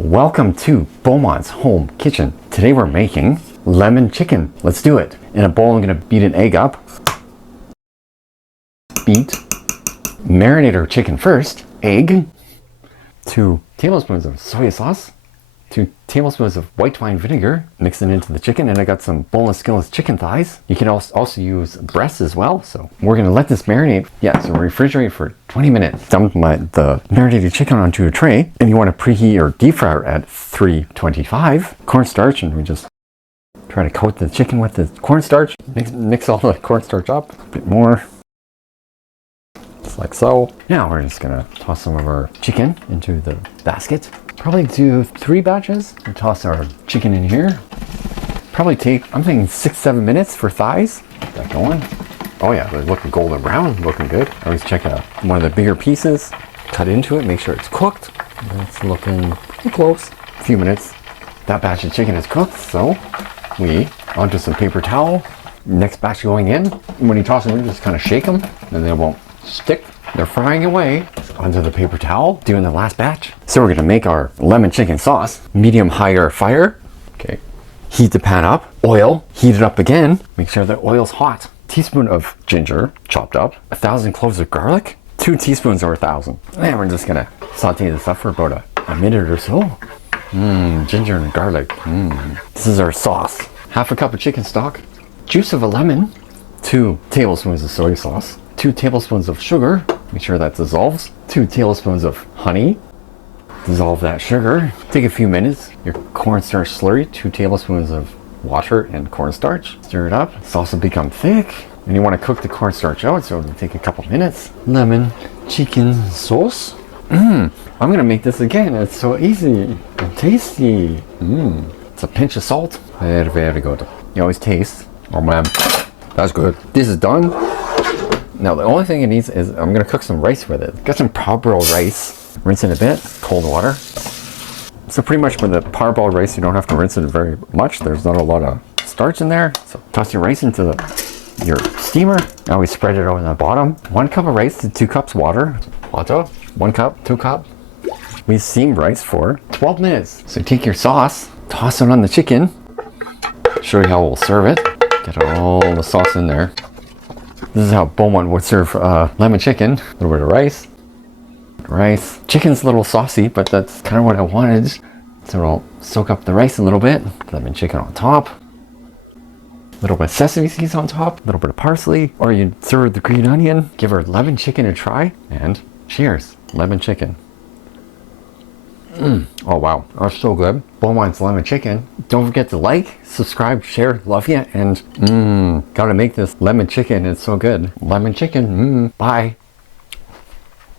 Welcome to Beaumont's Home Kitchen. Today we're making lemon chicken. Let's do it. In a bowl, I'm gonna beat an egg up. Marinate our chicken first. Egg. 2 tablespoons of soy sauce. 2 tablespoons of white wine vinegar. Mix it into the chicken, and I got some boneless, skinless chicken thighs. You can also use breasts as well. So we're gonna let this marinate. Yeah, so refrigerate for 20 minutes. Dump the marinated chicken onto a tray, and you want to preheat or deep fry at 325. Cornstarch, and we just try to coat the chicken with the cornstarch. Mix all the cornstarch up. A bit more. Just like so. Now we're just gonna toss some of our chicken into the basket. Probably do 3 batches and toss our chicken in here. Probably take, I'm thinking 6-7 minutes for thighs. Get that going. Oh yeah, they're looking golden brown, looking good. I always check out one of the bigger pieces, cut into it, make sure it's cooked. It's looking close. A few minutes. That batch of chicken is cooked, so we onto some paper towel. Next batch going in. When you toss them in, just kind of shake them, and they won't stick. They're frying away onto the paper towel, doing the last batch. So we're gonna make our lemon chicken sauce. Medium-higher fire. Okay. Heat the pan up. Oil. Heat it up again. Make sure the oil's hot. Teaspoon of ginger, chopped up. 1,000 cloves of garlic. 2 teaspoons or 1,000. And we're just gonna saute this up for about a minute or so. Ginger and garlic. This is our sauce. Half a cup of chicken stock. Juice of a lemon. 2 tablespoons of soy sauce. 2 tablespoons of sugar. Make sure that dissolves. 2 tablespoons of honey. Dissolve that sugar. Take a few minutes. Your cornstarch slurry. 2 tablespoons of water and cornstarch. Stir it up. Sauce will become thick. And you want to cook the cornstarch out, so it'll take a couple minutes. Lemon chicken sauce. I'm gonna make this again. It's so easy and tasty. It's a pinch of salt. Very good. You always taste. Oh man, that's good. This is done. Now the only thing it needs is I'm gonna cook some rice with it. Got some parboiled rice. Rinse it a bit, cold water. So pretty much with the parboiled rice, you don't have to rinse it very much. There's not a lot of starch in there. So toss your rice into your steamer. Now we spread it over the bottom. 1 cup of rice to 2 cups water. Water. 1 cup, 2 cup. We steamed rice for 12 minutes. So take your sauce, toss it on the chicken. Show you how we'll serve it. Get all the sauce in there. This is how Beaumont would serve lemon chicken. A little bit of rice. Chicken's a little saucy, but that's kind of what I wanted. So I'll soak up the rice a little bit. Lemon chicken on top. A little bit of sesame seeds on top. A little bit of parsley. Or you serve the green onion. Give our lemon chicken a try. And cheers. Lemon chicken. Oh wow, that's so good. Beaumont's lemon chicken. Don't forget to like, subscribe, share, love ya, and gotta make this lemon chicken. It's so good. Lemon chicken. Bye.